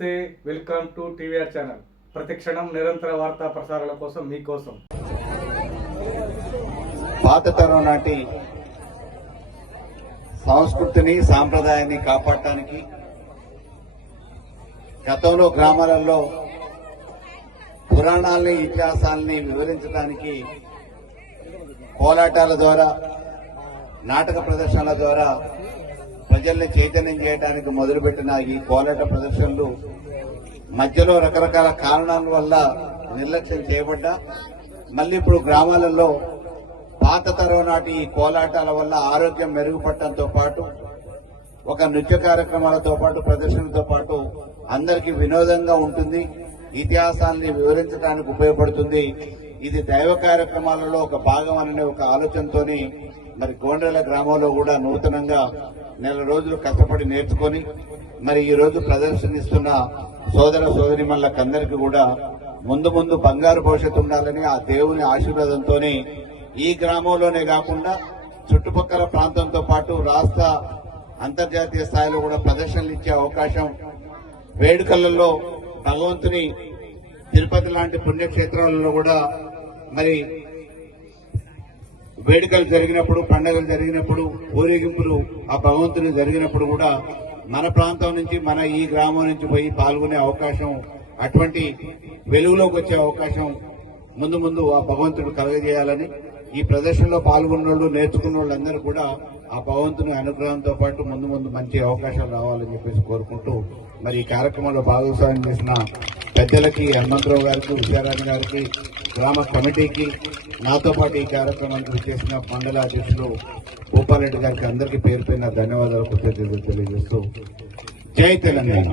నమస్తే welcome to TVR channel. ప్రతి క్షణం నిరంతర వార్తా ప్రసారాల కోసం మీకోసం. పాత తరం నాటి సంస్కృతిని సాంప్రదాయాన్ని కాపాడటానికి గతంలో గ్రామాలలో పురాణాల్ని ఇతిహాసాల్ని వివరించడానికి కోలాటాల ద్వారా నాటక ప్రదర్శనల ద్వారా ప్రజల్ని చైతన్యం చేయడానికి మొదలుపెట్టిన ఈ కోలాట ప్రదర్శనలు మధ్యలో రకరకాల కారణాల వల్ల నిర్లక్ష్యం చేయబడ్డా. మళ్ళీ ఇప్పుడు గ్రామాలలో పాత తరం నాటి ఈ కోలాటాల వల్ల ఆరోగ్యం మెరుగుపడటంతో పాటు ఒక నృత్య కార్యక్రమాలతో పాటు ప్రదర్శనలతో పాటు అందరికీ వినోదంగా ఉంటుంది. ఇతిహాసాన్ని వివరించడానికి ఉపయోగపడుతుంది. ఇది దైవ కార్యక్రమాలలో ఒక భాగం అనే ఒక ఆలోచనతోని మరి గోండ్రెల గ్రామంలో కూడా నూతనంగా నెల రోజులు కష్టపడి నేర్చుకొని మరి ఈ రోజు ప్రదర్శనిస్తున్న సోదర సోదరిమణులకందరికీ కూడా ముందు ముందు బంగారు భవిష్యత్తు ఉండాలని ఆ దేవుని ఆశీర్వాదంతోనే ఈ గ్రామంలోనే కాకుండా చుట్టుపక్కల ప్రాంతంతో పాటు రాష్ట్ర అంతర్జాతీయ స్థాయిలో కూడా ప్రదర్శనలు ఇచ్చే అవకాశం వేడుకలలో భగవంతుని తిరుపతి లాంటి పుణ్యక్షేత్రాలలో కూడా మరి వేడుకలు జరిగినప్పుడు పండుగలు జరిగినప్పుడు ఊరేగింపులు ఆ భగవంతుని జరిగినప్పుడు కూడా మన ప్రాంతం నుంచి మన ఈ గ్రామం నుంచి పోయి పాల్గొనే అవకాశం అటువంటి వెలుగులోకి వచ్చే అవకాశం ముందు ముందు ఆ భగవంతుడు కలగజేయాలని ఈ ప్రదర్శనలో పాల్గొన్న వాళ్ళు నేర్చుకున్న వాళ్ళందరూ కూడా ఆ భగవంతుని అనుగ్రహంతో పాటు ముందు ముందు మంచి అవకాశాలు రావాలని చెప్పేసి కోరుకుంటూ మరి ఈ కార్యక్రమంలో భాగస్వామ్యం చేసిన పెద్దలకి హనుమంతరావు గారికి విజయారాణి గారికి గ్రామ కమిటీకి నాతో పాటు ఈ కార్యక్రమానికి చేసిన మండల అధ్యక్షులు గోపాలరెడ్డి గారికి అందరికీ పేరు పైన ధన్యవాదాలు కృతజ్ఞతలు తెలియజేస్తూ జై తెలంగాణ.